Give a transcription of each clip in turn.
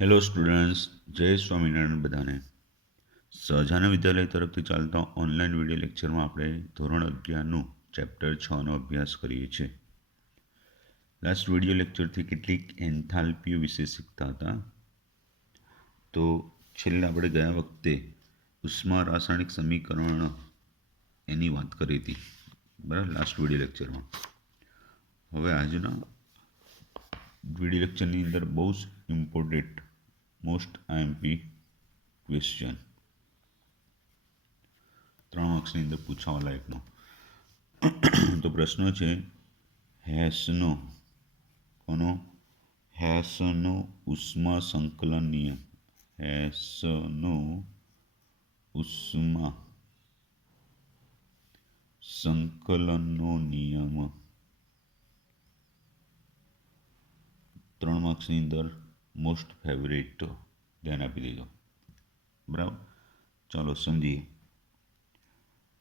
Hello students, જય સ્વામિનારાયણ બધાને. સહજાનંદ વિદ્યાલય તરફથી ચાલતા ઓનલાઈન વિડીયો લેક્ચરમાં આપણે ધોરણ 11નું ચેપ્ટર 6નો અભ્યાસ કરીએ છીએ. લાસ્ટ વિડીયો લેક્ચરથી કેટલીક એન્થાલ્પીઓ વિશે શીખતા હતા. તો છેલ્લે આપણે ગયા વખતે ઉષ્મા રાસાયણિક સમીકરણ એની વાત કરી હતી, બરાબર, લાસ્ટ વિડીયો લેક્ચરમાં. હવે આજના વિડીયો લેક્ચરની અંદર બહુ જ ઇમ્પોર્ટન્ટ મોસ્ટ આઈએમપી ક્વેશ્ચન 3 માર્ક્સની અંદર પૂછાવા લાયકનો. તો પ્રશ્ન છે, હેસનો ઉષ્મા સંકલન નિયમ. હેસનો ઉષ્મા સંકલનનો નિયમ 3 માર્ક્સની અંદર મોસ્ટ ફેવરેટ. ધ્યાન આપી દેજો, બરાબર. ચાલો સમજીએ.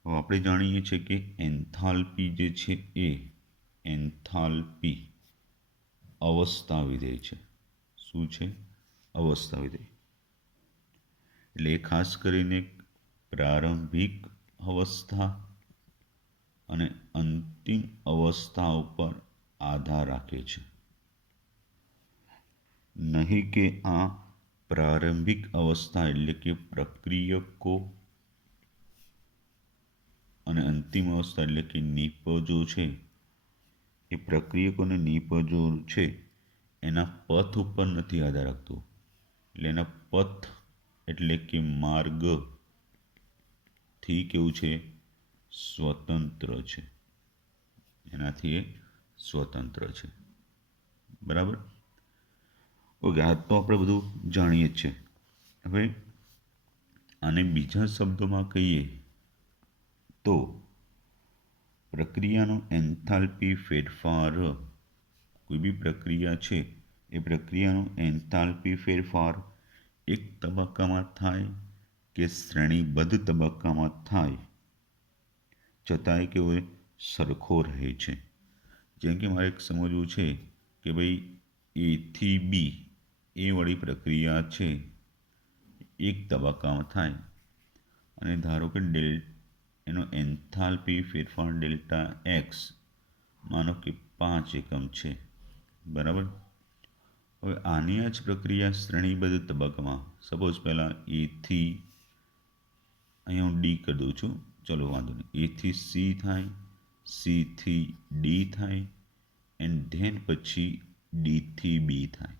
હવે આપણે જાણીએ છીએ કે એન્થાલ્પી જે છે એ એન્થાલ્પી અવસ્થા વિધેય છે. શું છે? અવસ્થા વિધેય. એટલે એ ખાસ કરીને પ્રારંભિક અવસ્થા અને અંતિમ અવસ્થા ઉપર આધાર રાખે છે. નહીં કે આ પ્રારંભિક અવસ્થા એટલે કે પ્રક્રિયકો અને અંતિમ અવસ્થા એટલે કે નિપજો છે, એ પ્રક્રિયકો અને નિપજો છે એના પથ ઉપર નથી આધાર રાખતું. એટલે એના પથ એટલે કે માર્ગથી કેવું છે? સ્વતંત્ર છે. એનાથી એ સ્વતંત્ર છે, બરાબર. ઓકે, આ તો આપણે બધું જાણીએ જ છે. હવે આને બીજા શબ્દોમાં કહીએ તો પ્રક્રિયાનો એન્થાલ્પી ફેરફાર, કોઈ બી પ્રક્રિયા છે એ પ્રક્રિયાનો એન્થાલ્પી ફેરફાર એક તબક્કામાં થાય કે શ્રેણીબદ્ધ તબક્કામાં થાય છતાંય કેવો સરખો રહે છે. જેમ કે મારે એક સમજવું છે કે ભાઈ એથી બી એ વાળી પ્રક્રિયા છે એક તબક્કામાં થાય અને ધારો કે એનો એન્થાલ્પી ફેરફાર ડેલ્ટા એક્સ માનો કે 5 એકમ છે, બરાબર. હવે આની જ પ્રક્રિયા શ્રેણીબદ્ધ તબક્કામાં, સપોઝ પહેલાં એથી અહીંયા હું ડી કરી દઉં છું, ચલો વાંધો નહીં, એથી સી થાય, સીથી ડી થાય એન્ડ ધેન પછી ડીથી બી થાય.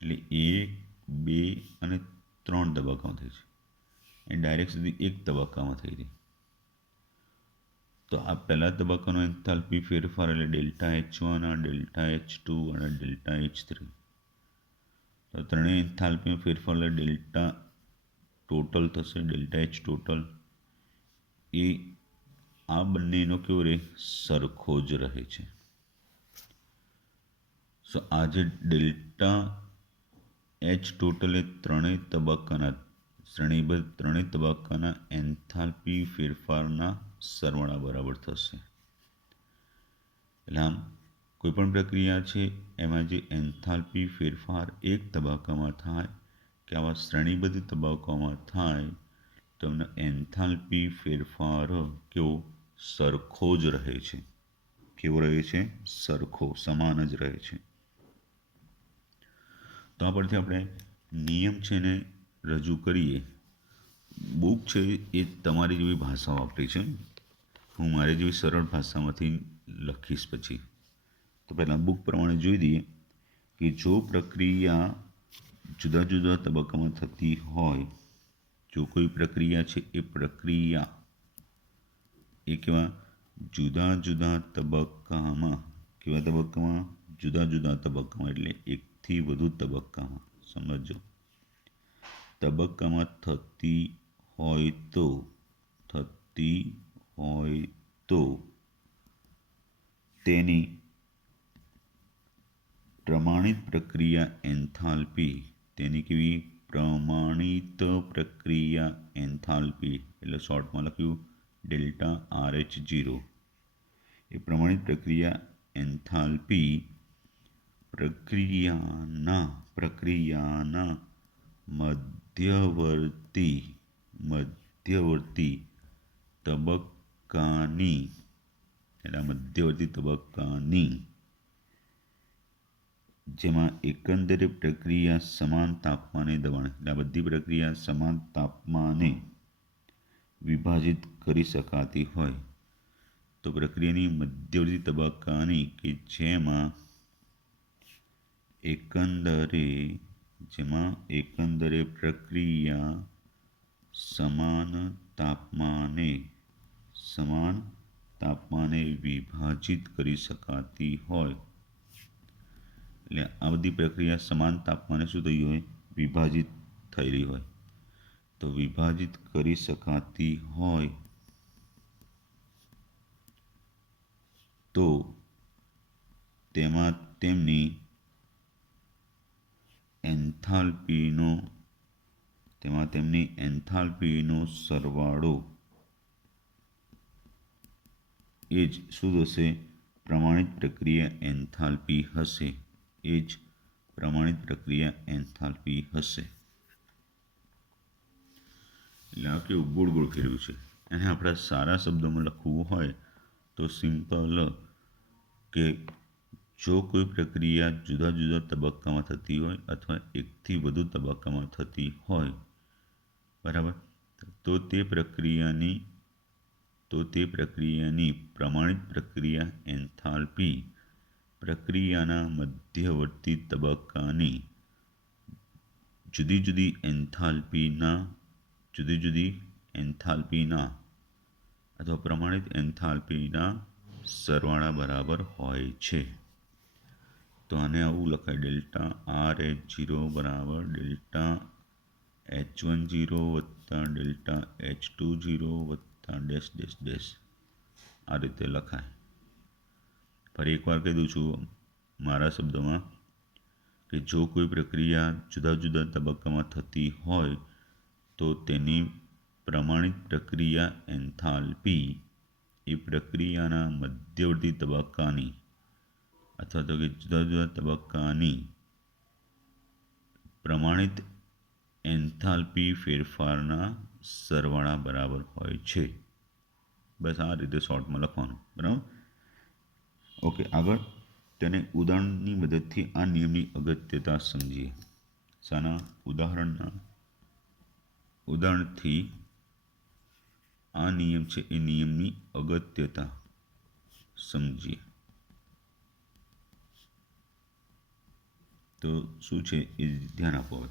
એટલે 1, 2 અને 3 તબક્કામાં થાય છે એ ડાયરેક્ટ સીધી એક તબક્કામાં થઈ રહી. તો આ પહેલા તબક્કાનો એન્થાલ્પી ફેરફાર એટલે ડેલ્ટા H1, ડેલ્ટા H2 અને ડેલ્ટા H3. તો ત્રણેય એન્થાલ્પીમાં ફેરફાર એટલે ડેલ્ટા ટોટલ થશે, ડેલ્ટા H ટોટલ. એ આ બંનેનો કેવો રહે? સરખો જ રહે છે. સો આ જે ડેલ્ટા H ટોટલ એ ત્રણેય તબક્કાના શ્રેણીબદ્ધ ત્રણેય તબક્કાના એન્થાલ્પી ફેરફારના સરવાળા બરાબર થશે. એટલે આમ કોઈપણ પ્રક્રિયા છે એમાં જે એન્થાલ્પી ફેરફાર એક તબક્કામાં થાય કે આવા શ્રેણીબદ્ધ તબક્કામાં થાય તો એમનો એન્થાલ્પી ફેરફાર કેવો? સરખો જ રહે છે. કેવો રહે છે? સરખો, સમાન જ રહે છે. તો આ પરથી આપણે નિયમ છે ને રજૂ કરીએ. બુક છે એ તમારી જેવી ભાષા વાપરી છે, હું મારી જેવી સરળ ભાષામાંથી લખીશ પછી. તો પહેલાં બુક પ્રમાણે જોઈ દઈએ કે જો પ્રક્રિયા જુદા જુદા તબક્કામાં થતી હોય, જો કોઈ પ્રક્રિયા છે એ પ્રક્રિયા એ કેવા જુદા જુદા તબક્કામાં, કેવા તબક્કામાં? જુદા જુદા તબક્કામાં, એટલે એકથી વધુ તબક્કામાં. સમજો, તબક્કામાં થતી હોય તો તેની પ્રમાણિત પ્રક્રિયા એન્થાલ્પી, તેની કેવી? પ્રમાણિત પ્રક્રિયા એન્થાલ્પી, એટલે શોર્ટમાં લખ્યું ડેલ્ટા RH0. એ પ્રમાણિત પ્રક્રિયા એન્થાલ્પી પ્રક્રિયાના પ્રક્રિયાના મધ્યવર્તી તબક્કાની જેમાં એકંદરે પ્રક્રિયા સમાન તાપમાને દબાણ એટલે આ બધી પ્રક્રિયા સમાન તાપમાને વિભાજિત કરી શકાતી હોય તો પ્રક્રિયાની મધ્યવર્તી તબક્કાની કે જેમાં એકંદરે પ્રક્રિયા સમાન તાપમાને વિભાજિત કરી શકાતી હોય એટલે આ બધી પ્રક્રિયા સમાન તાપમાને શું થઈ હોય વિભાજિત થયેલી હોય તો વિભાજિત કરી શકાતી હોય તો તેમાં તેમની એન્થાલ્પીનો સરવાળો એ જ શું થશે પ્રમાણિત પ્રક્રિયા એન્થાલ્પી હશે એટલે આ કેવું ગોળ ગોળ ફેરવ્યું છે એને આપણા સારા શબ્દોમાં લખવું હોય તો સિમ્પલ કે જો કોઈ પ્રક્રિયા જુદા જુદા તબક્કામાં થતી હોય અથવા એકથી વધુ તબક્કામાં થતી હોય બરાબર તો તે પ્રક્રિયાની પ્રમાણિત પ્રક્રિયા એન્થાલ્પી પ્રક્રિયાના મધ્યવર્તી તબક્કાની જુદી જુદી એન્થાલ્પીના અથવા પ્રમાણિત એન્થાલ્પીના સરવાળા બરાબર હોય છે તો આને આવું લખાય ડેલ્ટા RH0 બરાબર ડેલ્ટા H10 વત્તા ડેલ્ટા H20 વત્તા ડેશ ડેશ ડેશ આ રીતે લખાય ફરી એકવાર કહી દઉં છું મારા શબ્દોમાં કે જો કોઈ પ્રક્રિયા જુદા જુદા તબક્કામાં થતી હોય તો તેની પ્રમાણિત પ્રક્રિયા એન્થાલ્પી એ પ્રક્રિયાના મધ્યવર્તી તબક્કાની અથવા તો કે જુદા જુદા તબક્કાની પ્રમાણિત એન્થાલ્પી ફેરફારના સરવાળા બરાબર હોય છે બસ આ રીતે શોર્ટમાં લખવાનું બરાબર ઓકે આગળ તેને ઉદાહરણની મદદથી આ નિયમની અગત્યતા સમજીએ શાના ઉદાહરણથી આ નિયમ છે એ નિયમની અગત્યતા સમજીએ તો શું છે એ ધ્યાન આપો હવે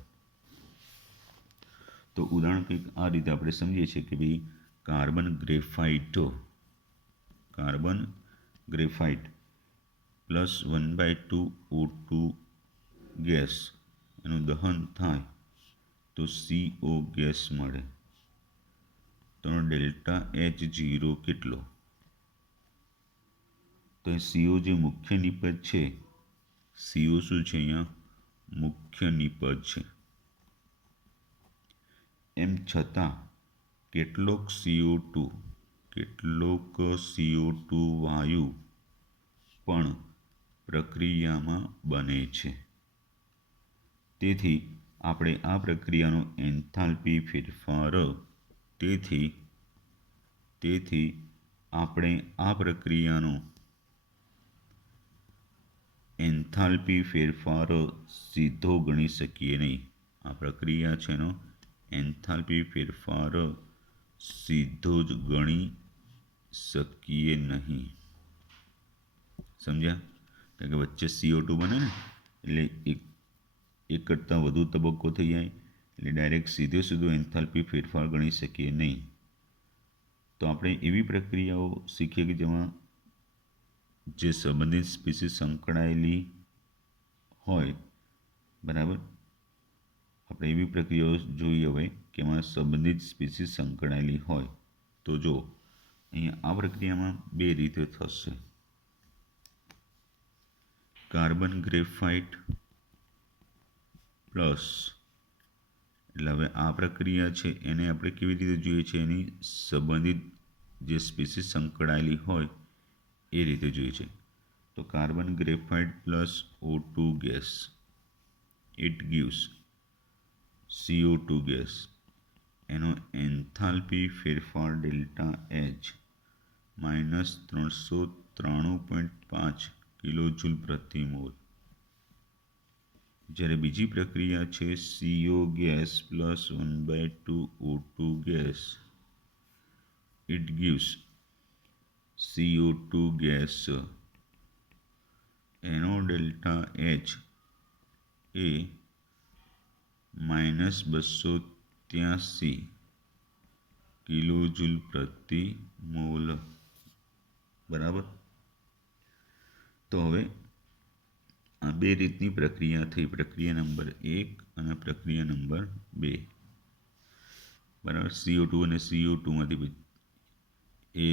તો ઉદાહરણ કંઈક આ રીતે આપણે સમજીએ છીએ કે ભાઈ carbon graphite plus 1/2 O2 gas એનું દહન થાય તો CO ગેસ મળે તો ડેલ્ટા H0 કેટલો તો CO જે મુખ્ય નિપજ છે CO શું છે અહીંયા મુખ્ય નિપજ છે એમ છતાં કેટલોક CO2 વાયુ પણ પ્રક્રિયામાં બને છે તેથી આપણે આ પ્રક્રિયાનો એન્થાલ્પી ફેરફાર તેથી આપણે આ પ્રક્રિયાનો એન્થાલ્પી ફેરફાર સીધો ગણી શકીએ નહીં આ પ્રક્રિયા છે એનો એન્થાલ્પી ફેરફાર સીધો જ ગણી શકીએ નહીં સમજ્યા કારણ કે વચ્ચે CO2 બને ને એટલે એક કરતાં વધુ તબક્કો થઈ જાય એટલે ડાયરેક્ટ સીધો એન્થાલ્પી ફેરફાર ગણી શકીએ નહીં તો આપણે એવી પ્રક્રિયાઓ શીખીએ કે જેમાં જે સંબંધિત સ્પીસીસ સંકળાયેલી હોય બરાબર આપણે એવી પ્રક્રિયાઓ જોઈએ હવે કે એમાં સંબંધિત સ્પીસીસ સંકળાયેલી હોય તો જો અહીંયા આ પ્રક્રિયામાં બે રીતે થશે કાર્બન ગ્રેફાઇટ પ્લસ એટલે હવે આ પ્રક્રિયા છે એને આપણે કેવી રીતે જોઈએ છે એની સંબંધિત જે સ્પીસીસ સંકળાયેલી હોય એ રીતે જોઈએ છે તો carbon graphite plus O2 gas it gives CO2 gas, એનો એન્થાલ્પી ફેરફાર ડેલ્ટા એચ -393.5 કિલોજૂલ પ્રતિ મોલ. જ્યારે બીજી પ્રક્રિયા છે CO gas plus 1/2 O2 gas, it gives CO2 gas, એનો ડેલ્ટા એચ એ -283 કિલોજૂલ પ્રતિ મોલ. બરાબર. તો હવે આ બે રીતની પ્રક્રિયા થઈ, પ્રક્રિયા નંબર 1 અને પ્રક્રિયા નંબર 2. બરાબર. CO2 અને CO2માંથી એ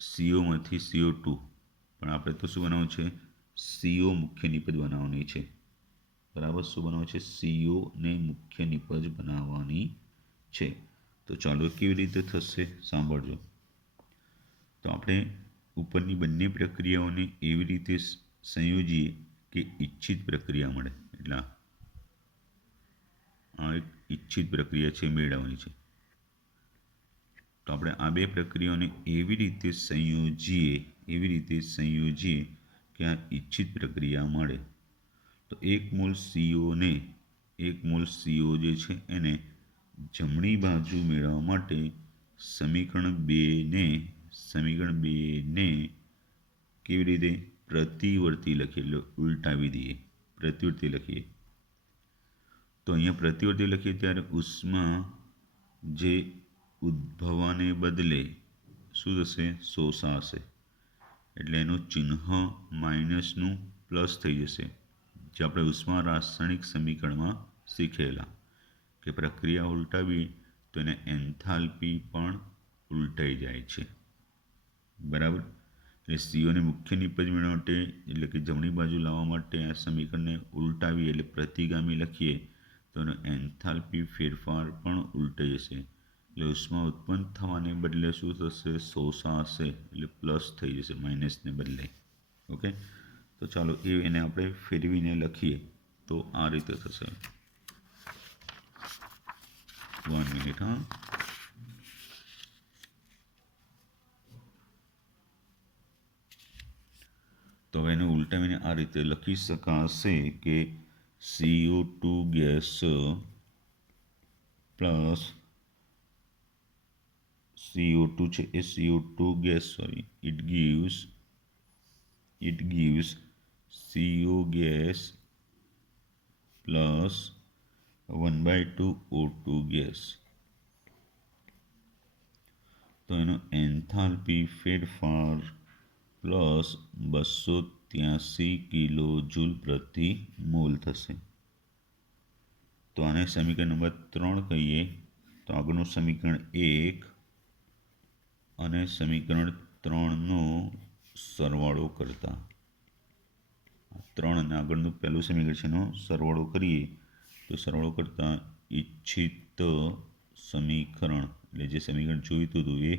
CO માંથી CO2, પણ આપણે તો શું બનાવવું છે, CO મુખ્ય નિપજ બનાવવાની છે. બરાબર. શું બનાવવું છે, CO ને મુખ્ય નિપજ બનાવવાની છે. તો ચાલો કેવી રીતે થશે સાંભળજો. તો આપણે ઉપરની બંને પ્રક્રિયાઓને એવી રીતે સંયોજીએ કે ઈચ્છિત પ્રક્રિયા મળે. એટલે આ એક ઈચ્છિત પ્રક્રિયા છે, મેળવવાની છે. તો આપણે આ બે પ્રક્રિયાઓને એવી રીતે સંયોજીએ કે આ ઈચ્છિત પ્રક્રિયા મળે. તો 1 મોલ CO જે છે એને જમણી બાજુ મેળવવા માટે સમીકરણ 2ને કેવી રીતે પ્રતિવર્તી લખીએ, એટલે ઉલટાવી દઈએ. પ્રતિવર્તી લખીએ તો અહીંયા પ્રતિવર્તી લખીએ ત્યારે ઉષ્મા જે ઉદ્ભવવાને બદલે શું થશે, શોષાશે. એટલે એનું ચિહ્ન માઇનસનું પ્લસ થઈ જશે. જે આપણે ઉષ્મા રાસાયણિક સમીકરણમાં શીખેલા કે પ્રક્રિયા ઉલટાવી તો એને એન્થાલ્પી પણ ઉલટાઈ જાય છે. બરાબર. એટલે સીઓને મુખ્ય નિપજ મેળવવા માટે, એટલે કે જમણી બાજુ લાવવા માટે આ સમીકરણને ઉલટાવીએ એટલે પ્રતિગામી લખીએ તો એનો એન્થાલ્પી ફેરફાર પણ ઉલટાઈ જશે. એટલે ઉષ્મા ઉત્પન્ન થવાને બદલે શું થશે, શોષાશે. એટલે પ્લસ થઈ જશે માઇનસને બદલે. ઓકે. તો ચાલો એને આપણે ફેરવીને લખીએ તો આ રીતે થશે. 1 મિનિટ. હા, તો હવે એને ઉલટાવીને આ રીતે લખી શકાશે કે CO2 ગેસ પ્લસ CO2 છે એ CO2 gas it gives CO gas plus 1/2 O2 gas. તો એનો એન્થાલ્પી ફેરફાર પ્લસ 283 કિલોજૂલ પ્રતિ મોલ થશે. તો આને સમીકરણ નંબર 3 કહીએ. તો આગળનું સમીકરણ 1 અને સમીકરણ 3નો સરવાળો કરતા, 3 અને આગળનું પહેલું સમીકરણ છે એનો સરવાળો કરીએ તો સરવાળો કરતા ઈચ્છિત સમીકરણ, એટલે જે સમીકરણ જોઈતું હતું એ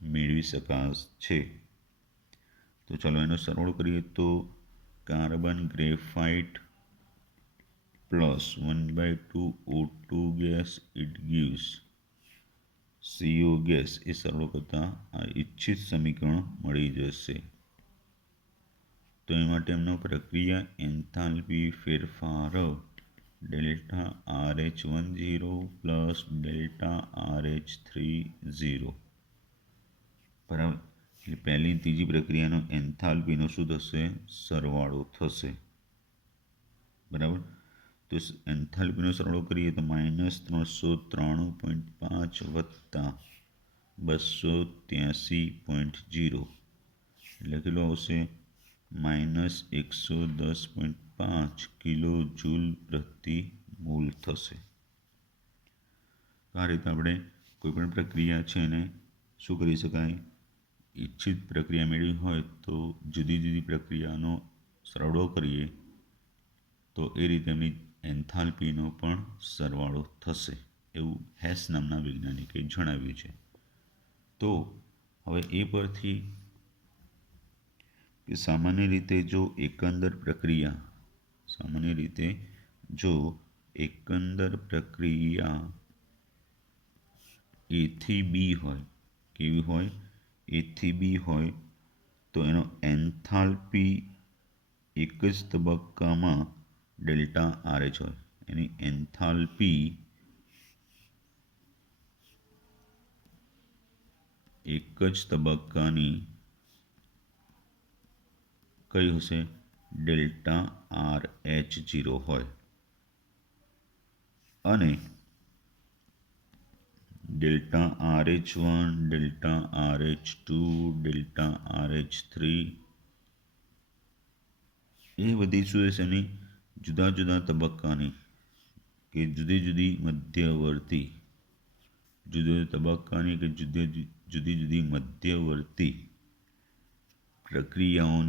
મેળવી શકાશે. તો ચાલો એનો સરવાળો કરીએ તો carbon graphite plus 1/2 O2 gas it gives CO gas, એ સરવાળો કરતાં આ ઈચ્છિત સમીકરણ મળી જશે. તો એ માટે એમનો પ્રક્રિયા એન્થાલ્પી ફેરફાર delta RH10 plus delta RH30. બરાબર. એટલે પહેલી ત્રીજી પ્રક્રિયાનો એન્થાલ્પીનો શું થશે, સરવાળો થશે. બરાબર. તો એન્થાલ્પીનો સરવાળો કરીએ તો -393.5 વત્તા 283.0 એટલે કેટલું આવશે, -110.5 કિલોજૂલ પ્રતિ મોલ થશે. આ રીતે આપણે કોઈપણ પ્રક્રિયા છે એને શું કરી શકાય, ઈચ્છિત પ્રક્રિયા મેળવી હોય તો જુદી જુદી પ્રક્રિયાનો સરવાળો કરીએ તો એ રીતે એમની એન્થાલ્પીનો પણ સરવાળો થશે, એવું હેસ નામના વૈજ્ઞાનિકે જણાવ્યું છે. તો હવે એ પરથી કે સામાન્ય રીતે જો એકંદર પ્રક્રિયા એથી બી હોય, કેવી હોય? એથી બી હોય તો એનો એન્થાલ્પી એક જ તબક્કામાં ડેલ્ટા આરએચ હોય. એની એન્થાલ્પી એક જ તબક્કાની કઈ હશે? ડેલ્ટા આર એચ 0 હોય. અને delta R H 1, delta R H 2, delta R H 3 એ બધી શું છે એની જુદા જુદા તબક્કાની કે જુદી જુદી મધ્યવર્તી જુદા જુદા તબક્કાની કે જુદી જુદી મધ્યવર્તી પ્રક્રિયાઓ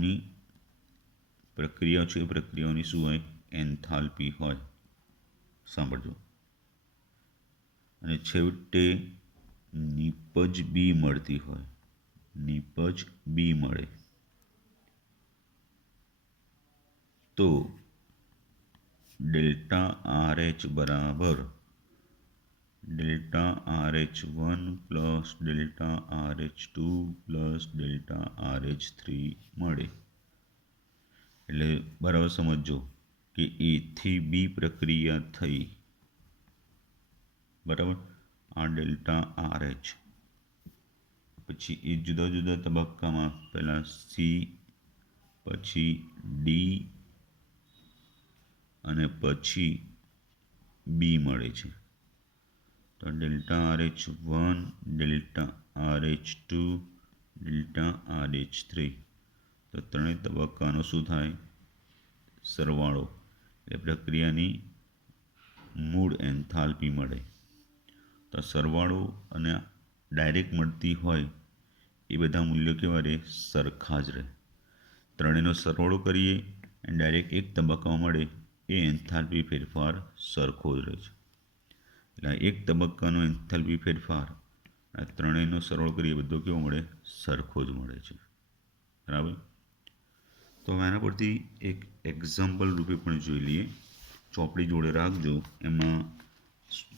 છે. પ્રક્રિયાઓની શું હોય? એન્થાલ્પી હોય. સાંભળજો. અને છેવટે નિપજ બી મળતી હોય. નિપજ બી મળે તો ડેલ્ટા આર એચ બરાબર delta R H 1 plus delta R H 2 plus delta R H 3 મળે. એટલે બરાબર સમજો કે એથી બી પ્રક્રિયા થઈ, બરાબર. આ ડેલ્ટા આર એચ પછી એ જુદા જુદા તબક્કામાં પહેલાં સી, પછી ડી અને પછી બી મળે છે. તો delta R H 1, delta R H 2, delta R H 3, તો ત્રણેય તબક્કાનો શું થાય? સરવાળો. એ પ્રક્રિયાની મૂળ એન્થાલ્પી મળે. તો સરવાળો અને ડાયરેક્ટ મળતી હોય એ બધા મૂલ્યો કેવા રહે? સરખા જ રહે. ત્રણેયનો સરવાળો કરીએ અને ડાયરેક્ટ એક તબક્કામાં મળે એ એન્થાલ્પી ફેરફાર સરખો જ રહે છે. એટલે એક તબક્કાનો એન્થાલ્પી ફેરફાર આ ત્રણેયનો સરવાળો કરીએ બધો કેવો મળે? સરખો જ મળે છે. બરાબર. તો હવે આના પરથી એક એક્ઝામ્પલ રૂપે પણ જોઈ લઈએ. ચોપડી જોડે રાખજો. એમાં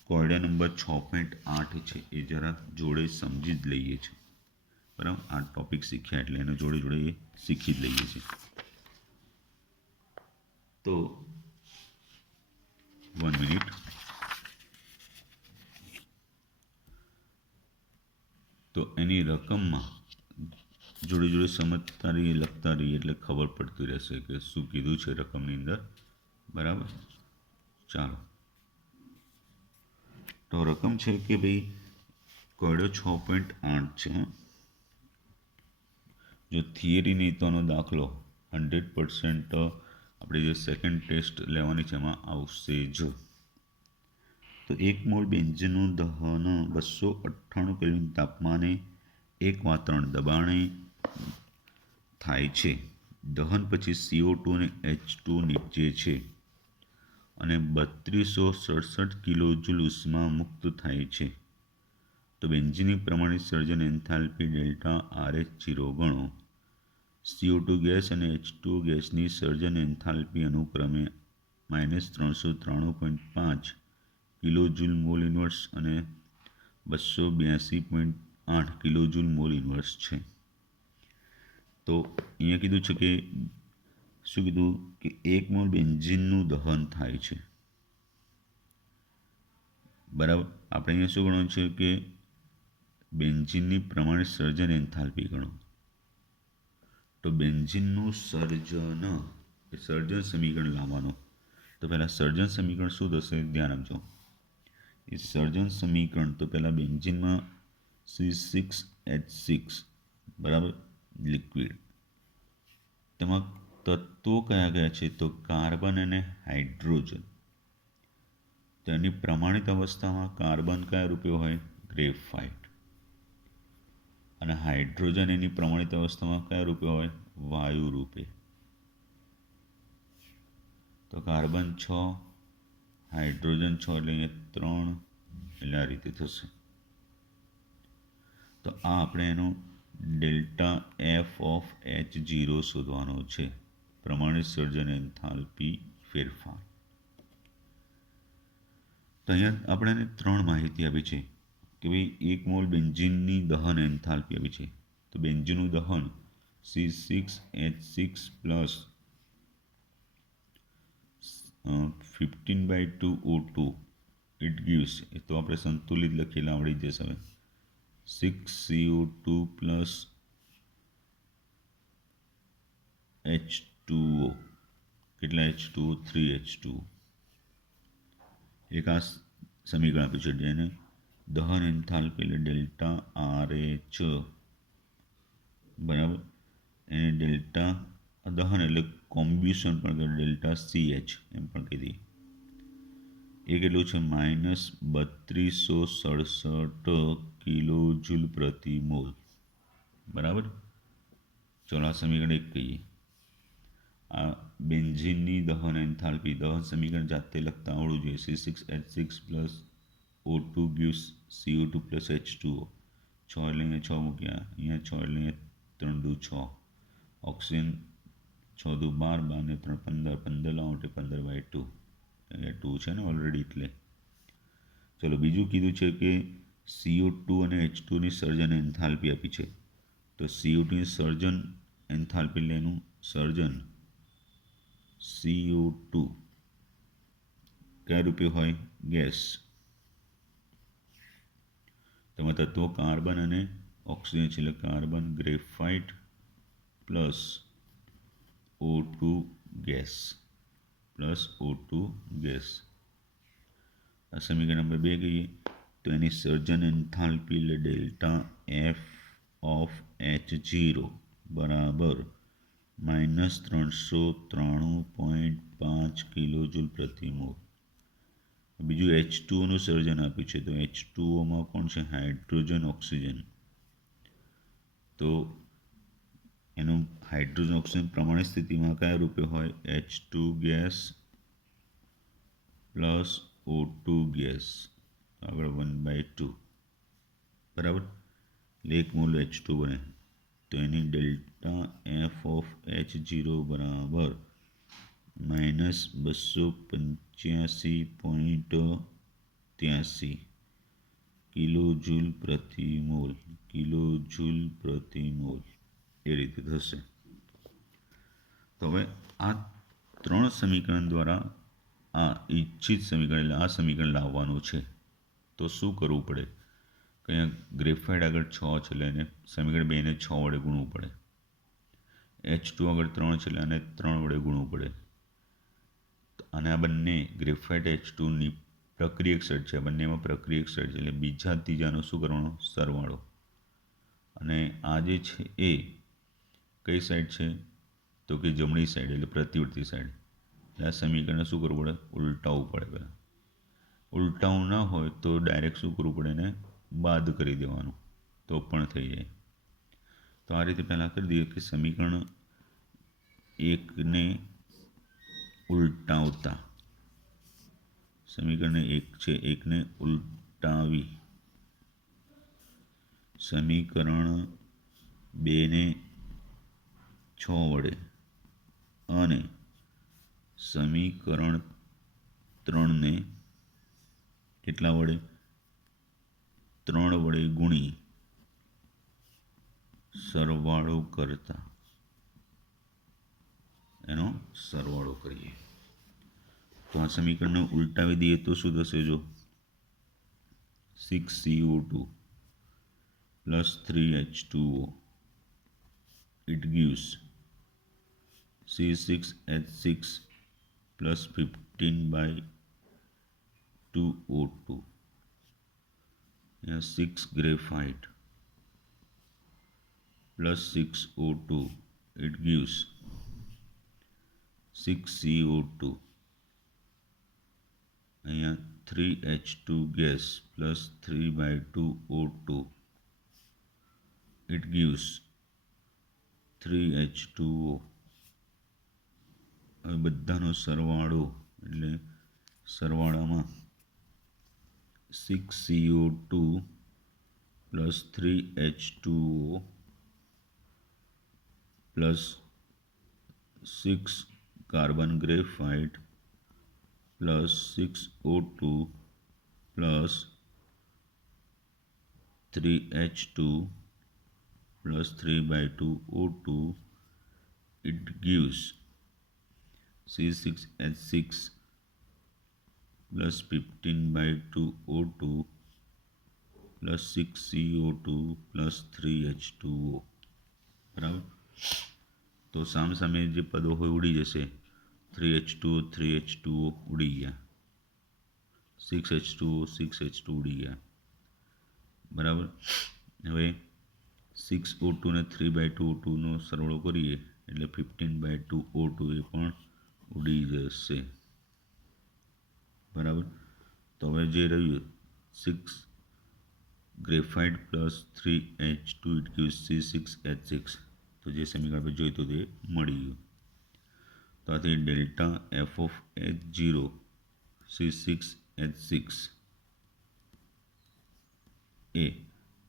કોયડા નંબર 6.8 છે એ જરા જોડે સમજી જ લઈએ છીએ. બરાબર. આ ટોપિક શીખ્યા એટલે એને જોડે જોડે એ શીખી જ લઈએ છીએ. તો 1 મિનિટ. તો એની રકમમાં જોડે જોડે સમજતા રહીએ, લખતા રહીએ એટલે ખબર પડતી રહેશે કે શું કીધું છે રકમની અંદર. બરાબર. ચાલો. તો રકમ છે કે ભાઈ કોયડો 6.8 છે. જો થિયરી નહીં તો આનો દાખલો 100% આપણે જે સેકન્ડ ટેસ્ટ લેવાની છે એમાં આવશે જ. તો 1 મોલ બેન્ઝીનનું દહન 298 કેલ્વિન તાપમાને 1 વાતાવરણ દબાણે થાય છે. દહન પછી CO2 અને H2 નીપજે છે અને 3267 કિલોજૂલ ઉષ્મા મુક્ત થાય છે. તો બેન્ઝીનની પ્રમાણિત સર્જન એન્થાલ્પી ડેલ્ટા આર એચ 0 ગણો. CO2 ગેસ અને H2 ગેસની સર્જન એન્થાલ્પી અનુક્રમે -393.5 કિલોજૂલ મોલ ઇન્વર્સ અને 282.8 કિલોજૂલ મોલ ઇન્વર્સ છે. તો અહીંયા કીધું છે કે શું કીધું કે 1 મોલ બેન્ઝીનનું દહન થાય છે. બરાબર. આપણે અહીંયા શું ગણવાનું છે કે બેન્ઝીનની પ્રમાણિત સર્જન એન્થાલ્પી ગણો. તો બેન્ઝીનનું સર્જન એ સર્જન સમીકરણ લાવવાનો. તો પહેલાં સર્જન સમીકરણ શું થશે? ધ્યાન આપજો. એ સર્જન સમીકરણ તો પહેલાં બેન્ઝીનમાં C6H6 બરાબર લિક્વિડ. તેમાં તત્વો કયા કયા છે? તો કાર્બન અને હાઇડ્રોજન. તો એની પ્રમાણિત અવસ્થામાં કાર્બન કયા રૂપે હોય? ગ્રેફાઇટ. અને હાઇડ્રોજન એની પ્રમાણિત અવસ્થામાં કયા રૂપે હોય? વાયુ રૂપે. તો કાર્બન 6, હાઇડ્રોજન 6 એટલે અહીંયા 3, એટલે આ રીતે થશે. તો આ આપણે એનો ડેલ્ટા એફ ઓફ એચ 0 શોધવાનો છે. પ્રમાણિત સર્જન એન્થાલ્પી ફેરફાર. તો અહીંયા આપણે એને 3 માહિતી આપી છે કે ભાઈ 1 મોલ બેન્ઝીનની દહન એન્થાલ્પી આપી છે. તો બેન્ઝીનનું દહન C6H6 plus 15/2 O2 it gives, એ તો આપણે સંતુલિત લખેલા આવડી જશે હવે, 6CO2 પ્લસ H2O. કેટલા H2O? 3H2O. એક આ સમીકરણ આપ્યું છે જેને દહન એન્થાલ્પી એટલે ડેલ્ટા RH બરાબર, એને ડેલ્ટા દહન એટલે કોમ્બ્યુશન પણ કહે, ડેલ્ટા CH એમ પણ કહી દઈએ. એ કેટલું છે? -3267 કિલો જૂલ પ્રતિ મોલ. બરાબર. ચલો આ સમીકરણ 1 કહીએ. આ બેન્ઝીનની દહન એન્થાલ્પી, દહન સમીકરણ જાતે લખતા આવડવું જોઈએ. C6H6 plus O2 gives CO2 plus H2O. 6 એટલે અહીંયા 6 મૂક્યા, અહીંયા 6 એટલે અહીંયા 3 દુ 6, ઓક્સિજન 6 દુ 12, 12 ને 3 15, 15 લાવો એટલે 15/2, અહીંયા 2 છે ને ઓલરેડી એટલે. ચલો બીજું કીધું છે કે CO2 અને H2ની સર્જન એન્થાલ્પી આપી છે. તો CO2ની સર્જન એન્થાલ્પી એટલે એનું સર્જન CO2 કયા રૂપે હોય? ગેસ. તેમાં તત્વો કાર્બન અને ઓક્સિજન છે એટલે carbon graphite plus O2 gas plus O2 gas. આ સમીકરણ નંબર 2 કહીએ તો એની સર્જન એન્થાલ્પી એટલે ડેલ્ટા F ઓફ H0 બરાબર -393.5 કિલોજૂલ પ્રતિ મોલ. બીજું H2Oનું સર્જન આપ્યું છે. તો H2Oમાં કોણ છે? Hydrogen oxygen. તો એનું હાઇડ્રોજન ઓક્સિજન પ્રમાણિત સ્થિતિમાં કયા રૂપે હોય? H2 gas plus O2 gas, આગળ 1/2 બરાબર, એટલે 1 મોલ H2 બને. તો એની ડેલ્ટા F ઓફ H0 બરાબર -285.83 કિલોજૂલ પ્રતિ મોલ, કિલોજૂલ પ્રતિ મોલ એ રીતે થશે. તો હવે આ 3 સમીકરણ દ્વારા આ ઈચ્છિત સમીકરણ એટલે આ સમીકરણ લાવવાનું છે. તો શું કરવું પડે? કે અહીંયા ગ્રેફાઇટ આગળ 6 છે એટલે એને સમીકરણ 2ને 6 વડે ગુણવું પડે. H2 આગળ 3 છે એટલે આને 3 વડે ગુણવું પડે. અને આ બંને ગ્રેફાઇટ H2ની પ્રક્રિયક સાઇડ છે, આ બંનેમાં પ્રક્રિયક સાઇડ છે એટલે બીજા ત્રીજાનો શું કરવાનો? સરવાળો. અને આ જે છે એ કઈ સાઈડ છે? તો કે જમણી સાઈડ એટલે પ્રતિવર્તી સાઈડ. એટલે આ સમીકરણને શું કરવું પડે? ઉલટાવવું પડે. પહેલાં ઉલટાવું ના હોય તો ડાયરેક્ટ શું કરવું પડે? એને બાદ કરી દેવાનું તો પણ થઈ જાય. તો આ રીતે પહેલાં કરી દઈએ કે સમીકરણ 1ને ઉલટાવતા, સમીકરણ 1 છે 1ને ઉલટાવી, સમીકરણ 2ને 6 વડે અને સમીકરણ 3ને કેટલા વડે? 3 વડે ગુણી સરવાળો કરતા એનો સરવાળો કરીએ. તો આ સમીકરણને ઉલટાવી દઈએ તો શું થશે? જો 6CO2 plus 3H2O it gives C6H6 plus 15/2 O2. यहाँ 6 graphite plus 6 O2 it gives 6 CO2. અહીંયા 3H2 gas plus 3/2 O2 it gives 3H2O. હવે બધાનો સરવાળો એટલે સરવાળામાં 6CO2 plus 3H2O plus 6 carbon graphite plus 6 O2 plus 3H2 plus 3/2 O2, it gives C6H6 plus 15/2 O2 plus 6CO2 plus 3H2O. બરાબર. તો સામે જે પદો હોય ઉડી જશે. 3H2O ઉડી ગયા, 6H2O ઉડી ગયા. બરાબર. હવે 6O2 ને 3/2 O2નો સરવાળો કરીએ એટલે 15/2 O2 એ પણ ઉડી જશે. બરાબર. તો હવે જે રહ્યું 6 graphite plus 3H2 it gives C6H6. તો જે સમીકરણ આપણે જોઈતું તે મળી ગયું. તો આથી delta F of H0 C6H6 એ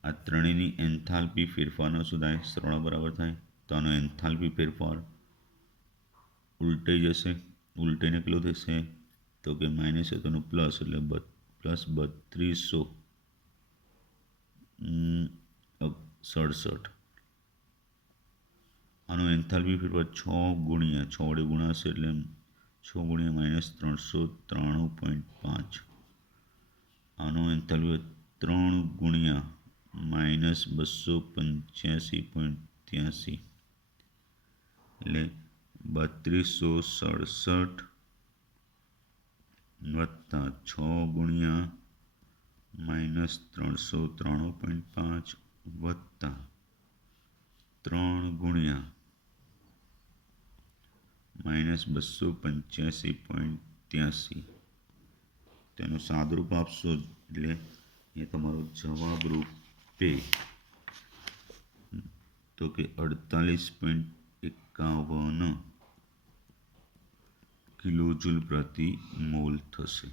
આ ત્રણેયની એન્થાલ્પી ફેરફારનો શું થાય? સરવાળા બરાબર થાય. તો આનો એન્થાલ્પી ફેરફાર ઉલટાઈ જશે. ઉલટાઈને કેટલો થશે? તો કે માઇનસ છે તો એનું પ્લસ, એટલે પ્લસ 3267. આનો એન્થાલ્પી ફેરફાર 6 ગુણ્યા 6 વડે ગુણાશે એટલે 6 ગુણ્યા -393.5. આનો એન્થાલ્પી 3 ગુણ્યા -285.83 એટલે 3267 વત્તા 6 ગુણ્યા -393.5 વત્તા 3 ગુણ્યા -285.83 તેનું સાદરૂપ આપશો એટલે એ તમારો જવાબ રૂપે તો કે 48.51 કિલોજૂલ પ્રતિ મોલ થશે.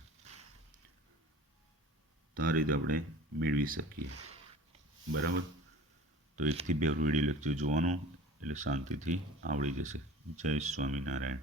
તો આ રીતે આપણે મેળવી શકીએ. બરાબર. તો 1 થી 2 વિડીયો લેક્ચર જોવાનો એટલે શાંતિથી આવડી જશે. જય સ્વામિનારાયણ.